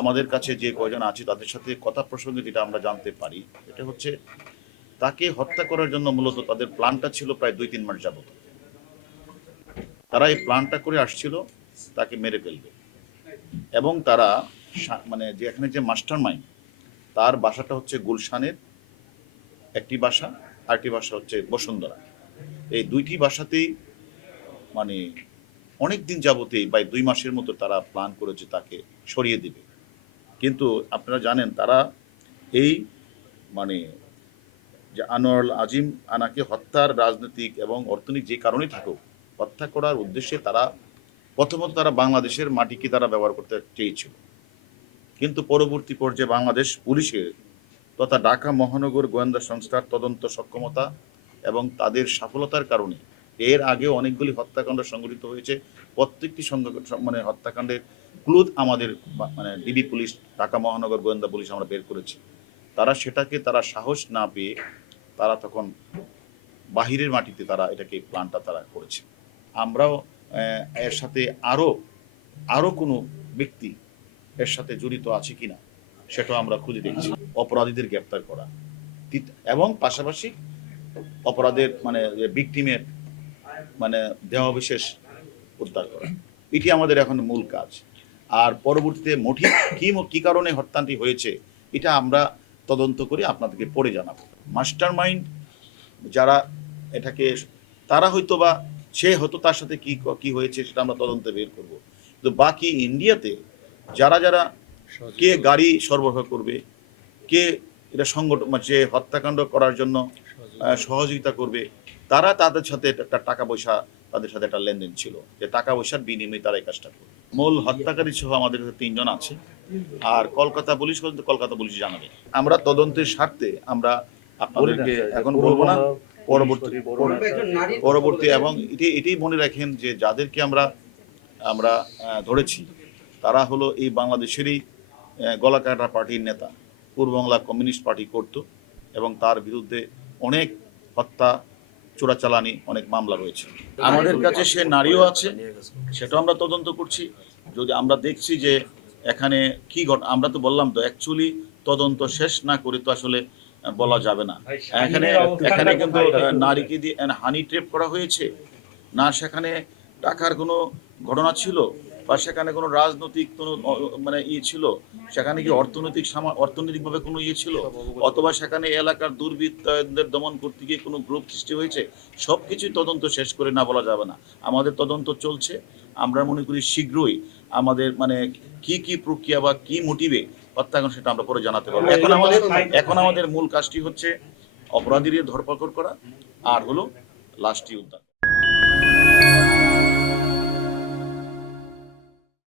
আমাদের কাছে যে কয়জন আছে তাদের সাথে কথা প্রসঙ্গে যেটা আমরা জানতে পারি এটা হচ্ছে তাকে হত্যা করার জন্য মূলত তাদের প্ল্যানটা ছিল প্রায় 2-3 মাস যাবত। তারা এই প্ল্যানটা করে আসছিল তাকে মেরে ফেলবে, এবং তারা মানে যে এখানে যে মাস্টার মাইন্ড তার বাসাটা হচ্ছে গুলশানের একটি বাসা, আরেকটি বাসা হচ্ছে বসুন্ধরা। এই দুইটি বাসাতেই মানে অনেক দিন যাবতেই প্রায় 2 মাসের মতো তারা প্ল্যান করেছে তাকে সরিয়ে দিবে। কিন্তু আপনারা জানেন তারা এই মানে যে আনোয়ারুল আজিম আনাকে হত্যার রাজনৈতিক এবং অর্থনৈতিক যে কারণেই থাকুক, হত্যা করার উদ্দেশ্যে তারা প্রথমত তারা বাংলাদেশের মাটিকে তারা ব্যবহার করতে চেয়েছিল, কিন্তু পরবর্তী পর্যায়ে বাংলাদেশ পুলিশের তথা ঢাকা মহানগর গোয়েন্দা সংস্থার তদন্ত সক্ষমতা এবং তাদের সফলতার কারণে এর আগেও অনেকগুলি হত্যাকাণ্ড সংঘটিত হয়েছে। প্রত্যেকটি মানে হত্যাকাণ্ডের ক্লুজ আমাদের মানে ডিবি পুলিশ, ঢাকা মহানগর গোয়েন্দা পুলিশ আমরা বের করেছি। তারা সেটাকে তারা সাহস না পেয়ে তারা তখন বাহিরের মাটিতে তারা এটাকে প্ল্যানটা তারা করেছে। আমরাও এর সাথে আরও কোনো ব্যক্তি এর সাথে জড়িত আছে কিনা সেটাও আমরা খুঁজে দেখছি, অপরাধীদের গ্রেপ্তার করা এবং পাশাপাশি অপরাধের মানে ভিকটিমের মানে দেহাবশেষ উদ্ধার করা, এটি আমাদের এখন মূল কাজ। আর পরবর্তীতে মোটিভ কি কারণে হত্যাটি হয়েছে এটা আমরা তদন্ত করে আপনাদেরকে পরে জানাবো। মাস্টার মাইন্ড যারা এটাকে তারা হয়তো বা সে হয়তো তার সাথে কি হয়েছে সেটা আমরা তদন্তে বের করব। তো বাকি ইন্ডিয়াতে যারা যারা কে গাড়ি সরবরাহ করবে, কে এটা সংগঠন যে হত্যাকাণ্ড করার জন্য সহযোগিতা করবে, তারা তাদের সাথে একটা টাকা পয়সা তাদের সাথে একটা লেনদেন ছিল, যে টাকা পয়সার বিনিময়ে তারা এই কাজটা করবে। মূল হত্যাকারী সহ আমাদের কাছে 3 জন আছে, আর কলকাতা পুলিশ পর্যন্ত কলকাতা পুলিশ জানাবে। আমরা তদন্তের স্বার্থে আমরা আপনাদেরকে এখন বলবো না, পরবর্তী এবং এটাই মনে রাখেন যে যাদেরকে আমরা ধরেছি তারা হলো এই বাংলাদেশেরই গলাকাটা পার্টির নেতা, পূর্ব বাংলা কমিউনিস্ট পার্টি করত, এবং তার বিরুদ্ধে অনেক হত্যা, চোরাচালানি অনেক মামলা রয়েছে। আমাদের কাছে সে নারীও আছে, সেটাও আমরা তদন্ত করছি। যদি আমরা দেখছি যে এখানে কি আমরা তো বললাম তো অ্যাকচুয়ালি তদন্ত শেষ না করে তো আসলে বলা যাবে না। এখানে কিন্তু নারীকে দিয়ে হানি ট্রেপ করা হয়েছে না, সেখানে টাকার কোনো ঘটনা ছিল, বা সেখানে কোনো রাজনৈতিক কোনো মানে ছিল, সেখানে কি অর্থনৈতিকভাবে কোনো ছিল, অথবা সেখানে এলাকার দুর্বৃত্তদের দমন করতে গিয়ে কোনো গ্রুপ সৃষ্টি হয়েছে, সব কিছুই তদন্ত শেষ করে না বলা যাবে না। আমাদের তদন্ত চলছে, আমরা মনে করি শীঘ্রই আমাদের মানে কি প্রক্রিয়া বা কি মোটিভে হত্যাকাণ্ড সেটা আমরা পরে জানাতে পারবো। এখন আমাদের মূল কাজটি হচ্ছে অপরাধীদের ধরপাকড় করা আর হলো লাশটি উদ্ধার।